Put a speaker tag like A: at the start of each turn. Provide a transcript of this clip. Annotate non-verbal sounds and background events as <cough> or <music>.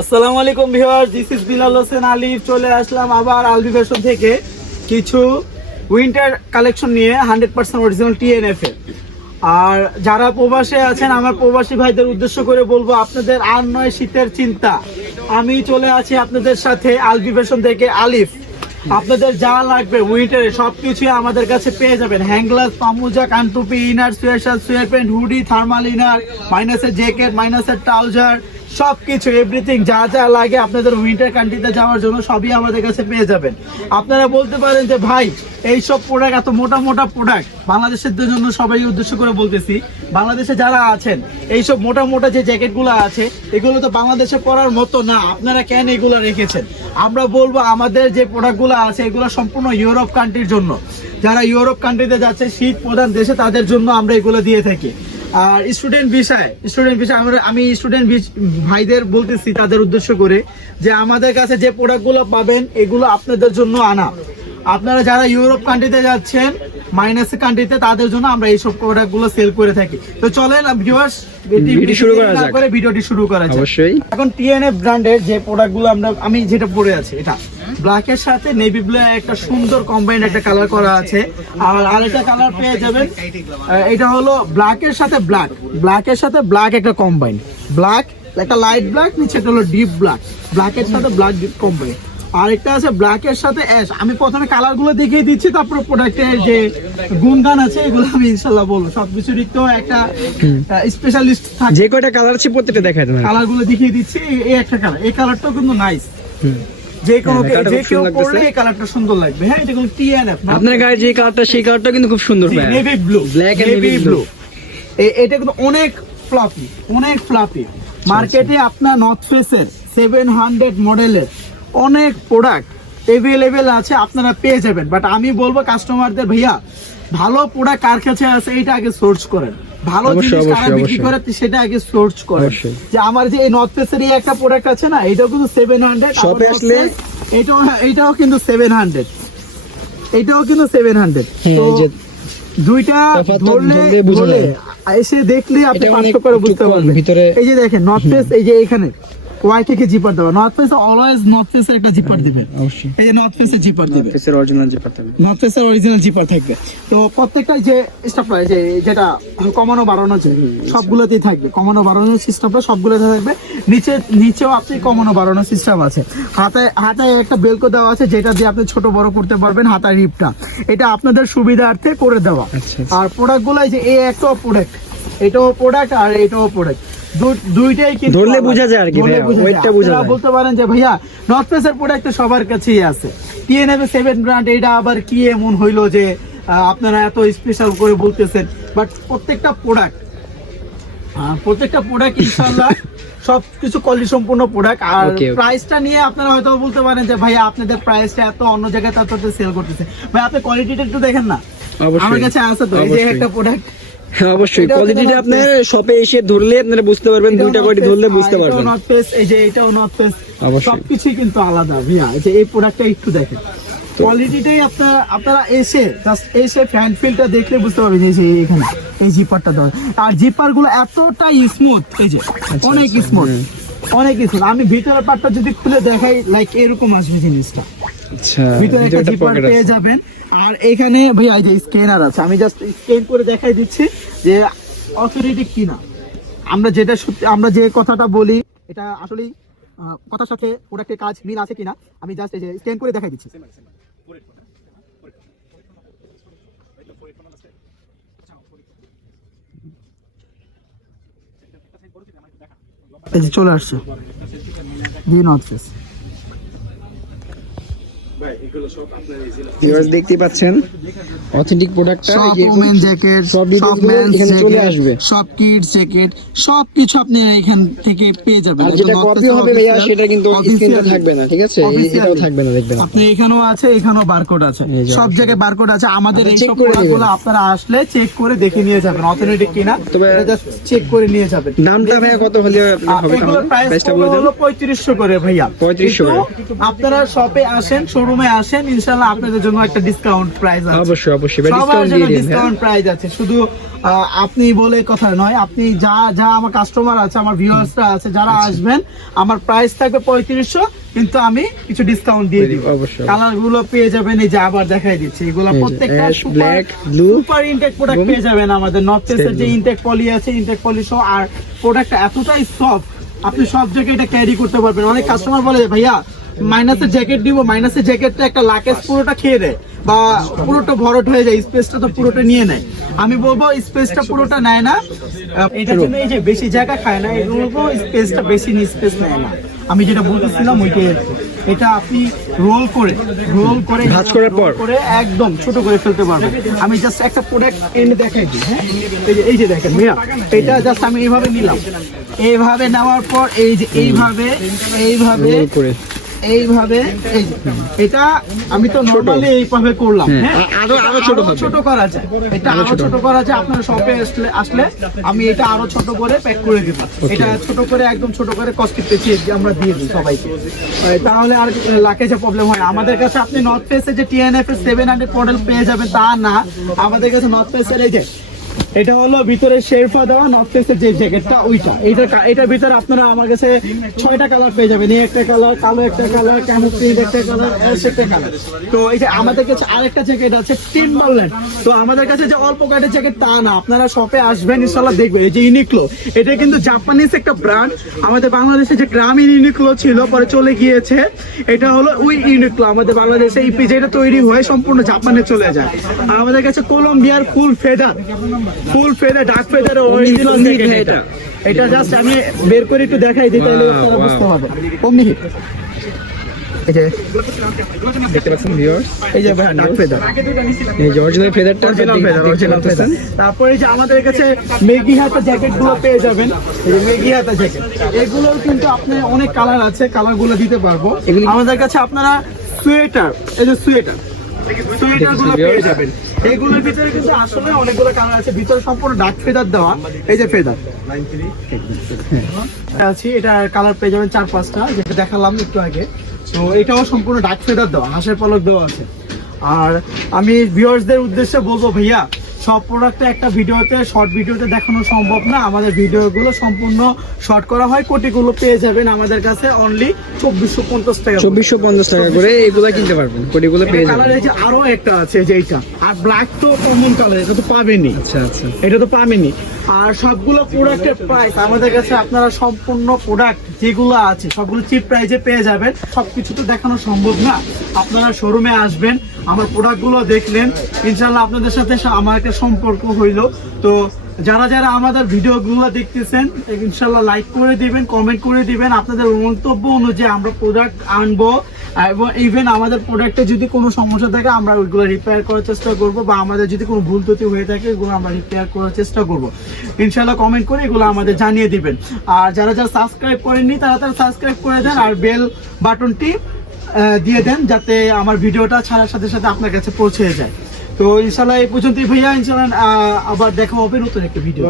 A: আসসালামু আলাইকুম দিস বিলাল হোসেন আলী। চলে আসলাম আবার আলবি ফ্যাশন থেকে কিছু উইন্টার কালেকশন নিয়ে হান্ড্রেড পার্সেন্ট অরিজিনাল টিএনএফ এর। আর যারা প্রবাসে আছেন, আমার প্রবাসী ভাইদের উদ্দেশ্য করে বলব, আপনাদের আর নয় শীতের চিন্তা। আমি চলে আছি আপনাদের সাথে আলবি ফ্যাশন থেকে আলিফ। আপনাদের যা লাগবে উইন্টারে সবকিছুই আমাদের কাছে পেয়ে যাবেন। হ্যাংগ্লাস পামুজা, কানটুপি inner সোয়েশাল sweat pant hoodie thermal inner মাইনাসের জ্যাকেট মাইনাসের ট্রাউজার সবকিছু এভরিথিং যা যা লাগে আপনাদের উইন্টার কান্ট্রিতে যাওয়ার জন্য সবই আমাদের কাছে পেয়ে যাবেন। আপনারা বলতে পারেন যে, ভাই এই সব প্রোডাক্ট এত মোটা মোটা প্রোডাক্ট বাংলাদেশের জন্য সবাই উদ্দেশ্য করে বলতেছি, বাংলাদেশে যারা আছেন এই সব মোটা মোটা যে জ্যাকেটগুলো আছে, এগুলো তো বাংলাদেশে পরার মতো না, আপনারা কেন এগুলো রেখেছেন? আমরা বলব, আমাদের যে প্রোডাক্টগুলো আছে, এগুলো সম্পূর্ণ ইউরোপ কান্ট্রির জন্য। যারা ইউরোপ কান্ট্রিতে যাচ্ছে, শীত প্রধান দেশে তাদের জন্য আমরা এগুলো দিয়ে থাকি। আর স্টুডেন্ট বিষয় স্টুডেন্ট বিষয় আমরা, আমি স্টুডেন্ট ভাইদের বলতেছি তাদের উদ্দেশ্য করে যে আমাদের কাছে যে প্রোডাক্টগুলো পাবেন, এগুলো আপনাদের জন্য আনা। আপনারা যারা ইউরোপ কান্ট্রিতে যাচ্ছেন মাইনাস কান্ট্রিতে তাদের জন্য আমরা এইসব প্রোডাক্টগুলো সেল করে থাকি। তো চলেন ভিউয়ার্স
B: শুরু করা যাক।
A: করে ভিডিওটি শুরু করা যাক।
B: অবশ্যই।
A: এখন টিএনএফ ব্র্যান্ডের যে প্রোডাক্টগুলো আমরা আমি যেটা পরে আছি এটা। ব্ল্যাকের সাথে নেভি ব্লু একটা সুন্দর কম্বাইন্ড একটা কালার করা আছে। আর আরেকটা কালার পেয়ে যাবেন এটা হলো ব্ল্যাকের সাথে ব্ল্যাক ব্ল্যাকের সাথে ব্ল্যাক একটা কম্বাইন্ড ব্ল্যাক একটা লাইট ব্ল্যাক নিচে একটা হলো ডিপ ব্ল্যাক ব্ল্যাকের সাথে ব্ল্যাক কম্বাইন্ড আরেকটা আছে ব্ল্যাকের সাথে অ্যাশ আমি প্রথমে কালারগুলো দেখিয়ে দিচ্ছি তারপর প্রোডাক্টের যে গুণগান আছে এগুলো আমি ইনশাল্লাহ বলব। সবকিছুরই তো একটা স্পেশালিস্ট থাকে।
B: যে কয়টা কালার আছে প্রত্যেকটা দেখায় তোমার
A: কালারগুলো দেখিয়ে দিচ্ছি এই- একটা কালার এই কালারটাও কিন্তু নাইস যে কোনো
B: হ্যাঁ,
A: যে কেউ পরলে
B: লাগতেছে।
A: এই কালারটা সুন্দর লাগবে। হ্যাঁ এটা কিন্তু টিএনএফ
B: আপনার গায়ে যে কালারটা সেই কালারটা কিন্তু খুব সুন্দর
A: নেভি ব্লু
B: blue।
A: এটা কিন্তু অনেক ফ্লাফি অনেক ফ্লাফি মার্কেটে আপনার নর্থ ফেসের সেভেন হান্ড্রেড মডেলের অনেক প্রোডাক্ট এভেলেবেল আছে আপনারা পেয়ে যাবেন। বাট আমি বলব কাস্টমারদের ভাইয়া ভালো প্রোডাক্ট কার কাছে আছে এটা আগে সোর্স করেন। ভালো জিনিস কারা বিক্রি করে সেটা আগে সোর্স করেন। যে আমার যে এই নর্থ ফেসের একটা প্রোডাক্ট আছে না এটাও কিন্তু সেভেন হান্ড্রেড এটাও এটাও কিন্তু সেভেন হান্ড্রেড এটাও কিন্তু সেভেন হান্ড্রেড দুইটা ধরলে
B: ধরলে।
A: এসে দেখলে আপনি পার্থক্য করে বুঝতে পারবেন। এই যে দেখেন নর্থ ফেস এই যে এখানে ওয়াই থেকে জিপার দেওয়া নর্থ ফেস অলওয়েজ নর্থ ফেসের একটা জিপার দিবেন
B: অবশ্যই।
A: এই যে নর্থ ফেসের জিপার দিবে।
B: ফেসের অরিজিনাল যে পাতা
A: নর্থ ফেসের অরিজিনাল জিপার থাকবে। তো প্রত্যেকটা যে স্টাফটা যে যেটা কমানো বাড়ানো আছে সবগুলোতেই থাকবে। কমানো বাড়ানোর সিস্টেমটা সবগুলোতে থাকবে। নিচে নিচেও আপনি কমানো বাড়ানোর সিস্টেম আছে। হাতায় হাতায় একটা বেলকো দেওয়া আছে যেটা দিয়ে আপনি ছোট বড় করতে পারবেন হাতার রিপটা এটা আপনাদের সুবিধার্থে করে দেওয়া।
B: আচ্ছা, আচ্ছা।
A: আর প্রোডাক্টগুলো যে এই একটাও প্রোডাক্ট এটাও প্রোডাক্ট আর এটাও প্রোডাক্ট দুইটাই কিন্তু
B: ধরলে বোঝা যায় আর কি ওয়েটটা বোঝা যায়।
A: বলতে পারেন যে ভাইয়া নর্থ ফেসের প্রোডাক্ট তো সবার কাছেই আছে। টিএনএফ সেভেন ব্র্যান্ড এটা আবার কি এমন হইল যে আপনারা এত স্পেশাল করে বলতেছেন? বাট প্রত্যেকটা প্রোডাক্ট প্রত্যেকটা প্রোডাক্ট ইনশাল্লাহ <laughs> সব কিছু কোয়ালিটি সম্পূর্ণ প্রোডাক্ট আর. প্রাইসটা নিয়ে আপনারা হয়তো বলতে পারেন যে ভাইয়া আপনাদের প্রাইসটা এত অন্য জায়গায় তত সেল করতেছে। ভাই আপনি কোয়ালিটিটা একটু দেখেন না? আমার কাছে আছে তো এই যে একটা প্রোডাক্ট
B: হ্যাঁ অবশ্যই। কোয়ালিটিটা আপনার শপে এসে ধরলে আপনারা বুঝতে পারবেন দুইটা কোয়ালিটি ধরলে বুঝতে পারবেন।
A: নট পেস এই যে এটাও নট
B: পেস।
A: সবকিছুই কিন্তু আলাদা ভিয়া এই যে এই প্রোডাক্টটা একটু দেখেন। কোয়ালিটিটাই আপনারা আপনারা এসে জাস্ট এসে ফ্যান ফিলটা দেখলে বুঝতে পারবেন এই যে এখানে এই জিপারটা দেওয়া আর জিপারগুলো এতটাই স্মুথ এই যে অনেক
B: আচ্ছা,
A: স্মুথ
B: হুম।
A: অনেক স্মুথ আমি ভিতরের পার্টটা যদি খুলে দেখাই লাইক এরকম আসবে জিনিসটা।
B: আচ্ছা
A: ভিতরে একটা জিপার পেয়ে যাবেন। আর এখানে ভাইয়া এই যে স্ক্যানার আছে। আমি জাস্ট স্ক্যান করে দেখাই দিচ্ছি যে অথরিটি কিনা। আমরা যেটা সত্যি আমরা যে কথাটা বলি এটা আসলে কথার সাথে প্রোডাক্টের কাজ মিল আছে কিনা আমি জাস্ট এই যে স্ক্যান করে দেখাই দিচ্ছি। এই যে চলে আসছে। দিয়ে নর্থ ফেস
B: ভিউয়ার্স দেখতে পাচ্ছেন। অথেন্টিক প্রোডাক্টটা
A: সব ওমেন জ্যাকেট
B: সব
A: মেন্স
B: এখানে চলে আসবে।
A: সব কিডস জ্যাকেট সব কিছু আপনি এখান থেকে পেয়ে যাবেন।
B: আর যেটা কপি হবে ভাইয়া সেটা কিন্তু স্ক্রিনটা থাকবে না ঠিক আছে? এটাও থাকবে না দেখবেন
A: আপনি এখানেও আছে এখানেও বারকোড আছে। সব জায়গায় বারকোড আছে। আমাদের এই সব প্রোডাক্টগুলো আপনারা আসলে চেক করে দেখে নিয়ে যাবেন। অথেন্টিক কিনা
B: তবে-
A: এটা জাস্ট চেক করে নিয়ে যাবেন।
B: দামটা ভাইয়া কত হলে হবে? তাহলে প্রাইসটা বলে দেন।
A: হলো? পঁয়ত্রিশশো করে ভাইয়া।
B: 3500
A: আপনারা শপে আসেন শোরুম শোরুমে আসেন আপনাদের জন্য একটা ডিসকাউন্ট প্রাইস আছে।
B: অবশ্যই অবশ্যই।
A: সবার জন্য
B: দিন হ্যাঁ?
A: ডিসকাউন্ট প্রাইস আছে। শুধু আপনি বলে কথা নয় আপনি যা যা আমার কাস্টমার আছে আমার ভিউয়ার্সরা আছে যারা
B: আচ্ছা।
A: আসবেন আমার প্রাইস থাকবে পঁয়ত্রিশশো কিন্তু আমি কিছু ডিসকাউন্ট দিয়ে দিব। কালারগুলো পেয়ে যাবেন এই যে আবার দেখাই দিচ্ছি। এগুলো প্রত্যেকটা সুপার সুপার ইনটেক প্রোডাক্ট পেয়ে যাবেন আমাদের নর্থ ফেসের যে। ইনটেক পলি আছে ইনটেক পলি সহ আর প্রোডাক্ট এতটাই সফট আপনি সব জায়গায় এটা ক্যারি করতে পারবেন। অনেক কাস্টমার বলে ভাইয়া মাইনাসের জ্যাকেট দিব মাইনাসের জ্যাকেটটা একটা লাকেজ পুরোটা খেয়ে দেয় বা পুরোটা ভরট হয়ে যায় স্পেসটা তো পুরোটা নিয়ে নেয়। আমি বলব স্পেসটা পুরোটা নেয় না। এটার জন্য এই যে বেশি জায়গা খায় না এগুলো স্পেসটা বেশি স্পেস নেয় না। আমি যেটা বলতেছিলাম ওইটাই এটা আপনি রোল করে রোল করে
B: ভাঁজ করার পর?
A: করে একদম ছোট করে ফেলতে পারবেন। আমি জাস্ট একটা প্রোডাক্ট এনে দেখাই দিই হ্যাঁ? এই যে এই যে দেখেন ভাইয়া এটা জাস্ট আমি এইভাবে নিলাম। এইভাবে নেওয়ার পর এই যে এইভাবে এইভাবে
B: করে।
A: এইভাবে এটা আমি তো নরমালি এইভাবে করলাম
B: হ্যাঁ,
A: হ্যাঁ?
B: আরো- আরও ছোট
A: ছোট করা যায়। এটা আরও ছোট করা যায় আপনার শপে আসলে আসলে আমি এটা আরও ছোট করে প্যাক করে দিব এটা ছোট করে একদম ছোট করে কস্টিক পেঁচিয়ে আমরা দিয়ে দিই সবাইকে। তাহলে আর লাকেজে প্রবলেম হয় আমাদের কাছে আপনি নর্থ ফেসে যে টিএনএফ এর সেভেন হান্ড্রেড মডেল পেয়ে যাবেন তা না। আমাদের কাছে নর্থ ফেসের এই যে এটা হলো ভিতরে শেরফা দেওয়া নর্থ ফেসের যে জ্যাকেটটা, ওইটা। এটা এটার ভিতরে আপনারা আমার কাছে ছয়টা কালার পেয়ে যাবেন। এই একটা কালার, কালো একটা কালার ক্যামো প্রিন্ট একটা কালার একটা কালার। তো যে আমাদের কাছে আরেকটা জ্যাকেট আছে টিম্বারল্যান্ড তো আমাদের কাছে যে অল্প কাটের জ্যাকেট, তা না। আপনারা শপে আসবেন ইনশাল্লাহ দেখবেন। এই যে ইউনিক্লো এটা কিন্তু জাপানিজ একটা ব্র্যান্ড আমাদের বাংলাদেশে যে গ্রামীণ ইউনিক্লো ছিল, পরে চলে গিয়েছে। এটা হলো ওই ইউনিক্লো আমাদের বাংলাদেশে এই যেটা তৈরি হয়ে, সম্পূর্ণ জাপানে চলে যায়। আমাদের কাছে কলম্বিয়ার full feather full feather dark feather original jacket
B: এটা।
A: এটা জাস্ট আমি বের করে একটু দেখাই দিই তাহলে বুঝতে পারবে। অমনি হিট এই যে
B: দেখতে পাচ্ছেন ভিউয়ার্স
A: এই যে ডার্ক ফেদার
B: এই অরিজিনাল ফেদারটা
A: অরিজিনাল ফেদার তারপরে যে আমাদের কাছে মেগি হাতা জ্যাকেটগুলো পেয়ে যাবেন। এই মেগি হাতা জ্যাকেট এগুলোর কিন্তু আপনি অনেক কালার আছে কালারগুলো দিতে পারব। আমাদের কাছে আপনারা সোয়েটার এই যে সোয়েটার পেয়ে যাবেন। ভিতরে কিন্তু আসলে অনেকগুলো কালার আছে। ভিতরে সম্পূর্ণ ডার্ক ফেদার দেওয়া। এই যে ফেদার আছি এটা কালার পেয়ে যাবেন চার পাঁচটা যেটা দেখালাম একটু আগে। তো এটাও সম্পূর্ণ ডার্ক ফেদার দেওয়া হাঁসের পলক দেওয়া আছে। আর আমি ভিউয়ার্সদের উদ্দেশ্যে বলব ভাইয়া সব প্রোডাক্টে একটা ভিডিওতে শর্ট ভিডিওতে দেখানো সম্ভব না। আমাদের ভিডিওগুলো সম্পূর্ণ শর্ট করা হয়। কোটিগুলো পেয়ে যাবেন আমাদের কাছে অনলি চব্বিশশো পঞ্চাশ টাকা
B: চব্বিশশো পঞ্চাশ টাকা করে এগুলো কিনতে পারবেন। কোটিগুলো পেয়ে যাবেন।
A: কালার এই যে আরও একটা আছে যে এইটা আর ব্ল্যাক তো কমন কালার এটা তো পাবেনই।
B: আচ্ছা আচ্ছা।
A: এটা তো পাবেনই। আর সবগুলো প্রোডাক্টের প্রাইস আমাদের কাছে আপনারা সম্পূর্ণ প্রোডাক্ট যেগুলো আছে সবগুলো চিপ প্রাইসে পেয়ে যাবেন। সবকিছু তো দেখানো সম্ভব না। আপনারা শোরুমে আসবেন আমার প্রোডাক্টগুলো দেখলেন ইনশাল্লাহ আপনাদের সাথে আমার একটা সম্পর্ক হইল। তো যারা যারা আমাদের ভিডিওগুলো দেখতেছেন ইনশাল্লাহ লাইক করে দিবেন কমেন্ট করে দিবেন। আপনাদের মন্তব্য অনুযায়ী আমরা প্রোডাক্ট আনব, এবং ইভেন আমাদের প্রোডাক্টে যদি কোনো সমস্যা থাকে, আমরা ওইগুলো রিপেয়ার করার চেষ্টা করব, বা আমাদের যদি কোনো ভুল ত্রুটি হয়ে থাকে এগুলো আমরা রিপেয়ার করার চেষ্টা করব। ইনশাল্লাহ কমেন্ট করে এগুলো আমাদের জানিয়ে দিবেন। আর যারা যারা সাবস্ক্রাইব করেননি তারা তারা সাবস্ক্রাইব করে দেন, আর বেল বাটনটি দিয়ে দেন যাতে আমার ভিডিওটা ছাড়ার সাথে সাথে আপনার কাছে পৌঁছে যায়। তো ইনশাল্লাহ এই পর্যন্তই ভাইয়া ইনশাল্লাহ আবার দেখা হবে নতুন একটা ভিডিও